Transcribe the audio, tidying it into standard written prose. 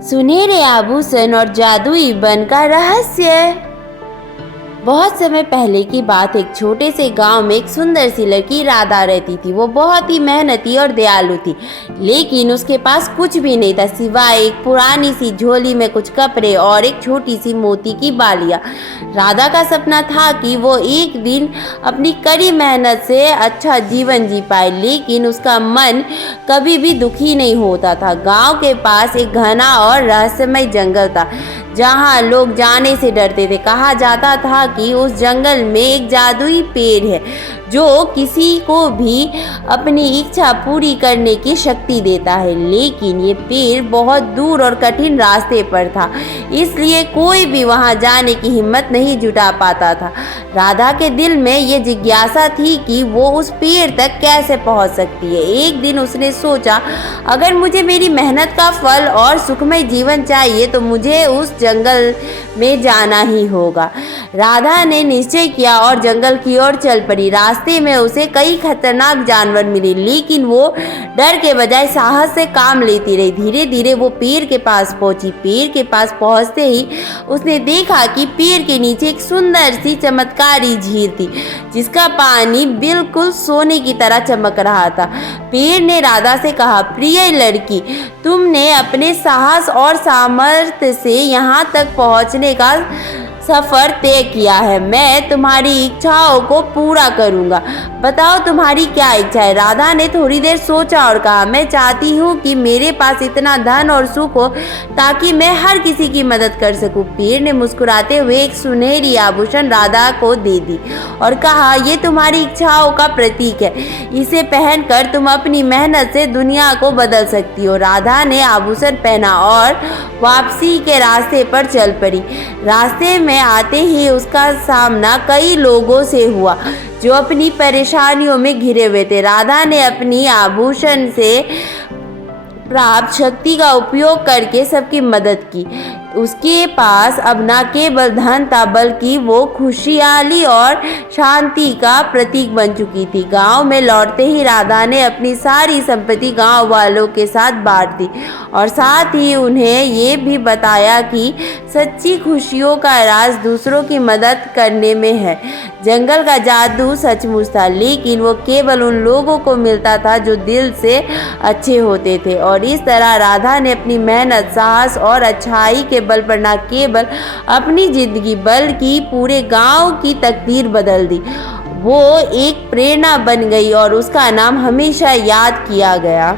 सुनहरे आभूषण और जादुई वन का रहस्य। बहुत समय पहले की बात, एक छोटे से गांव में एक सुंदर सी लड़की राधा रहती थी। वो बहुत ही मेहनती और दयालु थी, लेकिन उसके पास कुछ भी नहीं था सिवाय एक पुरानी सी झोली में कुछ कपड़े और एक छोटी सी मोती की बालियां। राधा का सपना था कि वो एक दिन अपनी कड़ी मेहनत से अच्छा जीवन जी पाए, लेकिन उसका मन कभी भी दुखी नहीं होता था। गांव के पास एक घना और रहस्यमय जंगल था, जहाँ लोग जाने से डरते थे। कहा जाता था कि उस जंगल में एक जादुई पेड़ है जो किसी को भी अपनी इच्छा पूरी करने की शक्ति देता है, लेकिन ये पेड़ बहुत दूर और कठिन रास्ते पर था, इसलिए कोई भी वहां जाने की हिम्मत नहीं जुटा पाता था। राधा के दिल में ये जिज्ञासा थी कि वो उस पेड़ तक कैसे पहुंच सकती है। एक दिन उसने सोचा, अगर मुझे मेरी मेहनत का फल और सुखमय जीवन चाहिए तो मुझे उस जंगल में जाना ही होगा। राधा ने निश्चय किया और जंगल की ओर चल पड़ी। रास्ते में उसे कई खतरनाक जानवर मिले, लेकिन वो डर के बजाय साहस से काम लेती रही। धीरे धीरे वो पेड़ के पास पहुंची। पेड़ के पास पहुंचते ही उसने देखा कि पेड़ के नीचे एक सुंदर सी चमत्कारी झील थी, जिसका पानी बिल्कुल सोने की तरह चमक रहा था। पेड़ ने राधा से कहा, प्रिय लड़की, तुमने अपने साहस और सामर्थ्य से यहाँ तक पहुँचने का सफर तय किया है। मैं तुम्हारी इच्छाओं को पूरा करूंगा। बताओ तुम्हारी क्या इच्छा है? राधा ने थोड़ी देर सोचा और कहा, मैं चाहती हूँ कि मेरे पास इतना धन और सुख हो ताकि मैं हर किसी की मदद कर सकूं। पेड़ ने मुस्कुराते हुए एक सुनहरी आभूषण राधा को दे दी और कहा, ये तुम्हारी इच्छाओं का प्रतीक है। इसे पहनकर तुम अपनी मेहनत से दुनिया को बदल सकती हो। राधा ने आभूषण पहना और वापसी के रास्ते पर चल पड़ी। रास्ते में आते ही उसका सामना कई लोगों से हुआ जो अपनी परेशानियों में घिरे हुए थे। राधा ने अपनी आभूषण से प्राप्त शक्ति का उपयोग करके सबकी मदद की। उसके पास अब न केवल धन था, बल्कि वो खुशहाली और शांति का प्रतीक बन चुकी थी। गांव में लौटते ही राधा ने अपनी सारी संपत्ति गांव वालों के साथ बांट दी और साथ ही उन्हें ये भी बताया कि सच्ची खुशियों का राज दूसरों की मदद करने में है। जंगल का जादू सचमुच था, लेकिन वो केवल उन लोगों को मिलता था जो दिल से अच्छे होते थे। और इस तरह राधा ने अपनी मेहनत, साहस और अच्छाई के बल पर न केवल अपनी जिंदगी बल्कि पूरे गांव की तकदीर बदल दी। वो एक प्रेरणा बन गई और उसका नाम हमेशा याद किया गया।